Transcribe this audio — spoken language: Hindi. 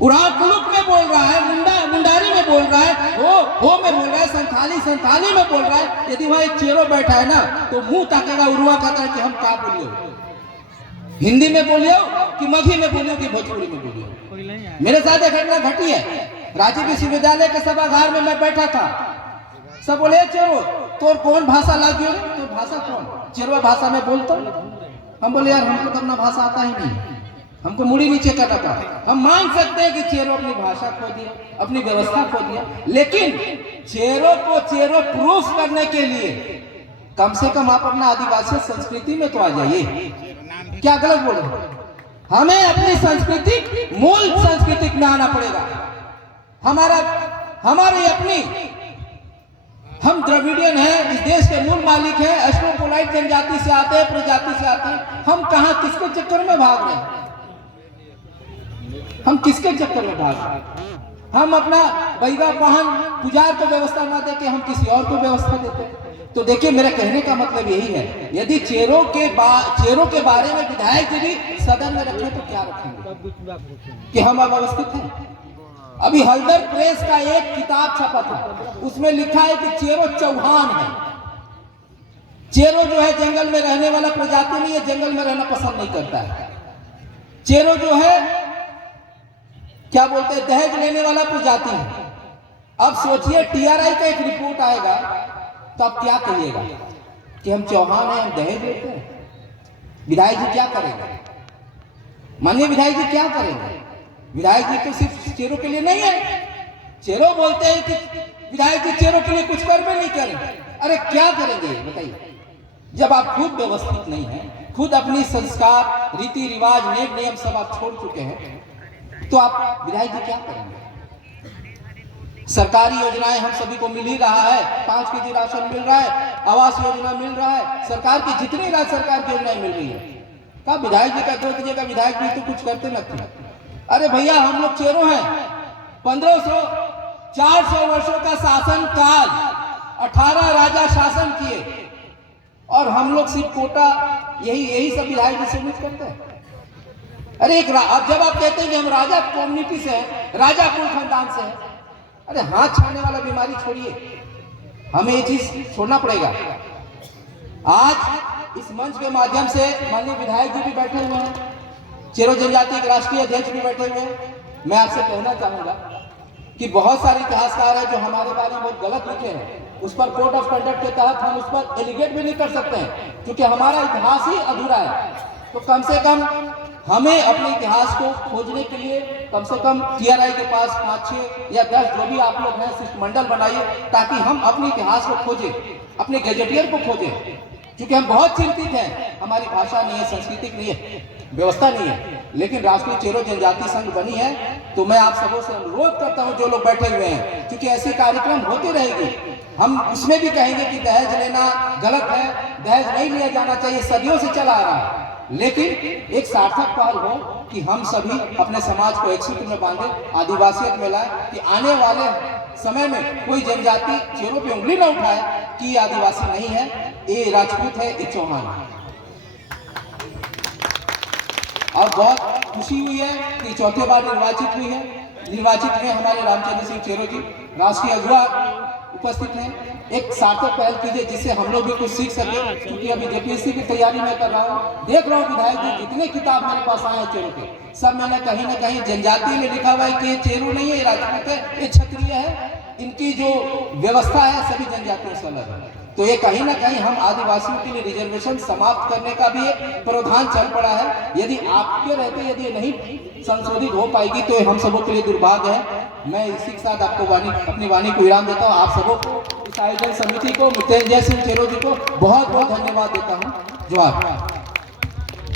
उराव कुलुक में बोल रहा है, मुंडारी में बोल रहा है, हो में बोल रहा है, संथाली में बोल रहा है। यदि वहां एक चेरो बैठा है ना तो मुंह ताकेगा, उर्वा कहता है कि हम क्या बोलियो, हिंदी में बोलियो कि मगही में बोलियो कि भोजपुरी में बोलियो। मेरे साथ एक घटना घटी है। रांची विश्वविद्यालय के सभागार में मैं बैठा था। सब बोले चेरो तोर कौन भाषा लागियो, तो भाषा कौन, चेरवा भाषा में बोलता। हम बोले यार हमको तो अपना भाषा आता ही नहीं, हमको मुड़ी नीचे करना पड़ा। हम मान सकते हैं कि चेरो अपनी भाषा खो दिया, अपनी व्यवस्था खो दिया, लेकिन चेरो को चेरो प्रूफ करने के लिए कम से कम आप अपना आदिवासी संस्कृति में तो आ जाइए। क्या गलत बोल रहे हो? हमें अपनी संस्कृति, मूल संस्कृति में आना पड़ेगा। हमारी अपनी, हम द्रविडियन हैं, इस देश के मूल मालिक हैं, एस्ट्रोपोलाइट जनजाति से आते हैं, प्रजाति से आते हैं। हम कहां किसके चक्कर में भाग रहे हैं? हम किसके चक्कर में भाग रहे हैं? हम अपना बैगा वाहन पुजार को व्यवस्था ना देके हम किसी और को व्यवस्था देते हैं। तो देखिए मेरा कहने का मतलब यही है, यदि चेरो के बारे में विधायक जी भी सदन में रखें तो क्या रखेंगे कि हम अव्यवस्थित हैं। अभी हल्दर प्रेस का एक किताब छपा था, उसमें लिखा है कि चेरो चौहान है। चेरो जो है जंगल में रहने वाला प्रजाति नहीं है, जंगल में रहना पसंद नहीं करता है। चेरो जो है क्या बोलते हैं, दहेज लेने वाला प्रजाति है। अब सोचिए टीआरआई का एक रिपोर्ट आएगा तो आप क्या कहिएगा कि हम चौहान हैं, हम दहेज लेते हैं। विधायक जी क्या करेंगे? माननीय विधायक जी क्या करेंगे? विधायक जी तो सिर्फ चेरो के लिए नहीं है। चेरो बोलते हैं कि विधायक जी चेरो के लिए कुछ कर भी नहीं करेंगे। अरे क्या करेंगे बताइए? जब आप खुद व्यवस्थित नहीं हैं, खुद अपनी संस्कार, रीति रिवाज, नियम सब आप छोड़ चुके हैं, तो आप विधायक जी क्या करेंगे? सरकारी योजनाएं हम सभी को मिल ही रहा है, 5 केजी राशन मिल रहा है, आवास योजना मिल रहा है, सरकार की जितनी राज्य सरकार की योजनाएं मिल रही है। कहा विधायक जी का दो दीजिएगा, विधायक जी तो कुछ करते न थे। अरे भैया हम लोग चेरो हैं, 400 वर्षों का शासन काल, 18 राजा शासन किए और हम लोग सिर्फ कोटा यही सब विधायक जी सीमित करते हैं। अरे अब जब आप कहते हैं कि हम राजा कम्युनिटी से हैं, राजा कुल खानदान से हैं, अरे हाथ छाने वाला बीमारी छोड़िए, हमें ये चीज छोड़ना पड़ेगा। आज इस मंच के माध्यम से माननीय विधायक जी भी बैठे हुए हैं, चेरो जनजाति के राष्ट्रीय अध्यक्ष भी बैठे हुए हैं। मैं आपसे कहना चाहूंगा कि बहुत सारे इतिहासकार हैं जो हमारे बारे में बहुत गलत लिखे हैं, उस पर कोड ऑफ कंडक्ट के तहत हम उस पर एलिगेट भी नहीं कर सकते हैं क्योंकि हमारा इतिहास ही अधूरा है। तो कम से कम हमें अपने इतिहास को खोजने के लिए कम से कम टीआरआई के पास 5, 6 या 10 जो भी आप लोग हैं शिष्टमंडल बनाइए, ताकि हम अपने इतिहास को खोजें, अपने गैजेटियर को खोजें, क्योंकि हम बहुत चिंतित हैं। हमारी भाषा नहीं है, संस्कृति नहीं है, व्यवस्था नहीं है, लेकिन राष्ट्रीय चेरो जनजाति संघ बनी है। तो मैं आप सबों से अनुरोध करता हूं जो लोग बैठे हुए हैं, क्योंकि ऐसे कार्यक्रम होते रहेंगे, हम उसमें भी कहेंगे कि दहेज लेना गलत है, दहेज नहीं लिया जाना चाहिए, सदियों से चला आ रहा है, लेकिन एक सार्थक पहल हो कि हम सभी अपने समाज को एक सूत्र में बांधे, आदिवासियत में लाए, कि आने वाले समय में कोई जनजाति चेरो पे उंगली न उठाए कि ये आदिवासी नहीं है, ये राजपूत है, ये चौहान है। और बहुत खुशी हुई है कि चौथी बार निर्वाचित हुई है। निर्वाचित में हमारे रामचंद्र सिंह चेरो जी राष्ट्रीय अगुवा उपस्थित हैं। एक सार्थक पहल कीजिए जिससे हम लोग भी कुछ सीख सके, क्योंकि अभी जेपीएससी की तैयारी मैं कर रहा हूँ, देख रहा हूँ विधायक जी जितने किताब मेरे पास आए हैं चेरो के, सब मैंने कहीं ना कहीं जनजाति में लिखा हुआ है कि ये चेरो नहीं है, ये राजपूत है, ये क्षत्रिय है, इनकी जो व्यवस्था है सभी जनजातियों से अलग है। तो ये कहीं ना कहीं हम आदिवासियों के लिए रिजर्वेशन समाप्त करने का भी एक प्रावधान चल पड़ा है। यदि आपके रहते यदि ये नहीं संशोधित हो पाएगी तो हम सबों के लिए दुर्भाग्य है। मैं इसी के साथ आपको अपनी वाणी को विराम देता हूँ। आप सबों को, इस आयोजन समिति को, मृत्युंजय सिंह चेरो जी को बहुत बहुत धन्यवाद देता हूँ। जोहार।